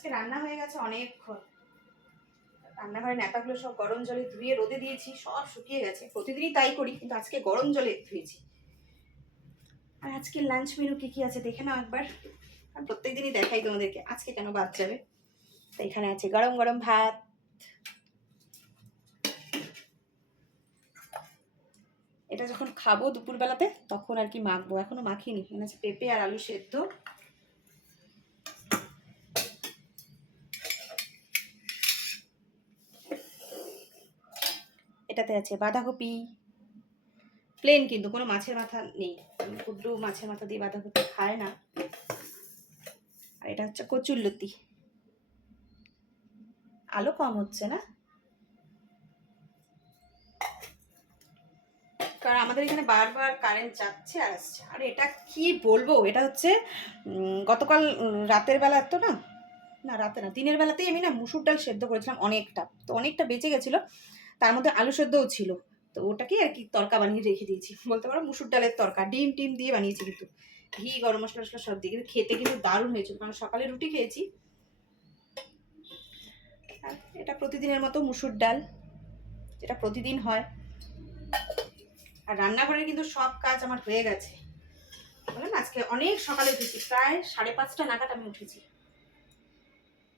আজকে রান্না হয়ে গেছে অনেকক্ষণ। রান্নাঘরের ন্যাপাগুলো সব গরম জলে ধুয়ে রোদে দিয়েছি, সব শুকিয়ে গেছে। প্রতিদিনই তাই করি, কিন্তু আজকে গরম জলে ধুয়েছি। আর আজকে লাঞ্চ মেনু কি কি আছে দেখে নাও একবার। আর প্রত্যেকদিনই দেখাই তোমাদেরকে, আজকে কেন বাদ যাবে। তো এখানে আছে গরম গরম ভাত, এটা যখন খাবো দুপুরবেলাতে তখন আর কি মাখবো, এখনো মাখিনি। এখানে আছে পেঁপে আর আলু সেদ্ধ, এটাতে আছে বাঁধাকপি প্লেন, কিন্তু কোনো মাছের মাথা নেই। গুড্ডু মাছের মাথা দিয়ে বাঁধাকপি খায় না। আর এটা হচ্ছে কচুরলতি। আলো কম হচ্ছে না, কারণ আমাদের এখানে বারবার কারেন্ট যাচ্ছে আর আসছে। আর এটা কি বলবো, এটা হচ্ছে গতকাল রাতের বেলা তো না, না রাতে না, দিনের বেলাতেই আমি না মুসুর ডাল সেদ্ধ করেছিলাম অনেকটা, তো অনেকটা বেঁচে গেছিলো। তার মধ্যে আলু সেদ্ধও ছিল, তো ওটাকে আর কি তরকা বানিয়ে রেখে দিয়েছি, বলতে পারো মুসুর ডালের তরকা। ডিম টিম দিয়ে বানিয়েছি, কিন্তু ঘি গরম মশলা টশলা সব দিয়ে, কিন্তু খেতে কিন্তু দারুণ হয়েছিল, কারণ সকালে রুটি খেয়েছি। আর এটা প্রতিদিনের মতো মুসুর ডাল, যেটা প্রতিদিন হয়। আর রান্নাঘরে কিন্তু সব কাজ আমার হয়ে গেছে। বললাম আজকে অনেক সকালে উঠেছি, প্রায় 5:30 নাগাদ আমি উঠেছি।